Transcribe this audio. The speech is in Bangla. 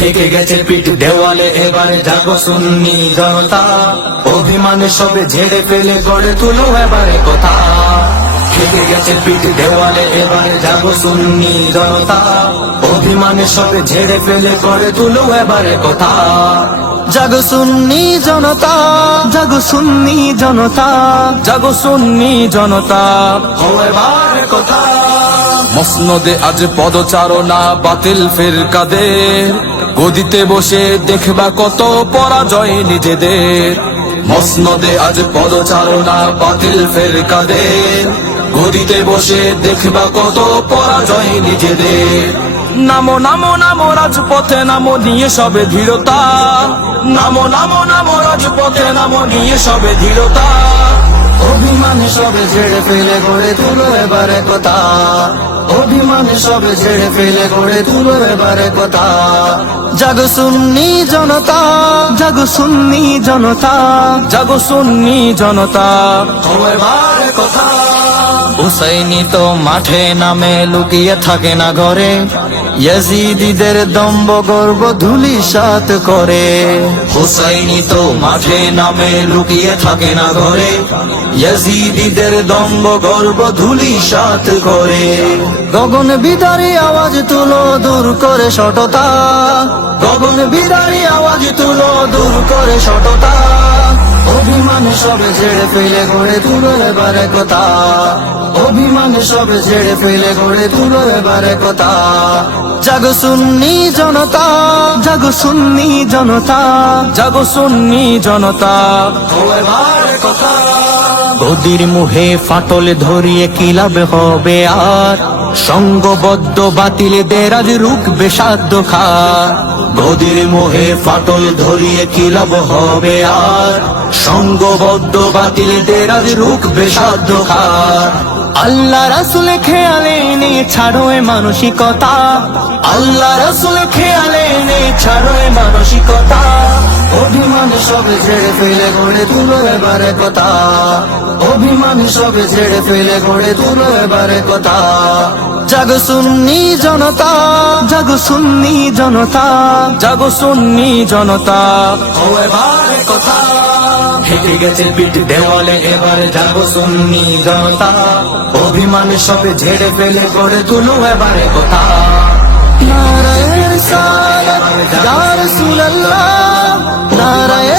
থেকে গেছে পিঠ দেওয়ালে, এবারে জাগো সুন্নি জনতা। অভিমানে সবে ঝেড়ে ফেলে গড়ে তুলো এবারে কথা। থেকে গেছে পিঠ দেওয়ালে, এবারে জাগো সুন্নি জনতা। অভিমানে সবে ঝেড়ে ফেলে গড়ে তুলো এবারে কথা। জাগো সুন্নি জনতা জাগো সুন্নি জনতা জাগো সুন্নি জনতা। কথা। মসনদে আজ পদচারণা বাতিল ফেরকাদের। গদিতে বসে দেখবা কত পরাজয় নিজেদের। মসনদে আজ পদচারণা বাতিল ফেরকাদের। গদিতে বসে দেখবা কত পরাজয় নিজেদের। নামো নামো নামো রাজপথে, নামো নিয়ে সবে ধীরতা। নামো নামো নামো রাজপথে, নামো নিয়ে সবে ধীরতা। সবে ঝেড়ে ফেলে গড়ে তুলো এবারে কথা। অভিমানে সবে ঝেড়ে ফেলে গড়ে তুলো এবারে কথা। জাগো সুন্নি জনতা। জাগো সুন্নি জনতা। জাগো সুন্নি জনতা। এবারে কথা। হুসাইনি তো মাঠে নামে লুকিয়ে থাকে না ঘরে। ইয়াজিদিদের দম্ব গর্ব ধুলি সাত করে। হুসাইনি তো মাঠে নামে লুকিয়ে থাকে না ঘরে। ইয়াজিদিদের দম্ব গর্ব ধুলি সাত করে। গগন বিদারি আওয়াজ তুলো দূর করে সটতা গগন বিদারি আওয়াজ তুলো দূর করে সততা। অভিমানে সবে ঝেড়ে ফেলে গড়ে তুলো এবারে কথা অভিমানে সবে ঝেড়ে ফেলে গড়ে তুলো এবারে কথা জাগো সুন্নি জনতা, জাগো সুন্নি জনতা, জাগো সুন্নি জনতা। কথা গদির মুহে ফাটল ধরিয়ে কি লাভ হবে আর? সঙ্গবদ্ধ বাতিলদের আজ রুখবে সাধ্য খা গদির মোহে ফাটল ধরিয়ে কি লাভ হবে আর? সঙ্গবদ্ধ বাতিল দেরাজ রুখবে সাধ্য খার। আল্লাহ রাসুল খেয়ালে নে ছাড়ো এ মানসিকতা। আল্লাহ রাসুল খেয়ালে নে ছাড়ো এ মানসিকতা। অভিমানে সবে ঝেড়ে ফেলে, গড়ে তুলো এবারে কথা। অভিমানে সবে ঝেড়ে ফেলে, গড়ে তুলো এবারে কথা। জাগো সুন্নি জনতা, জাগো সুন্নি জনতা, জাগো সুন্নি জনতা। ও এবারে কথা। খেতে গেছে পিট দেওয়ালে এবার যাব সুন্নি জনতা। অভিমান সব ঝেড়ে ফেলে করে তুলু এবারে কথা। নারায়ণ নারায়ণ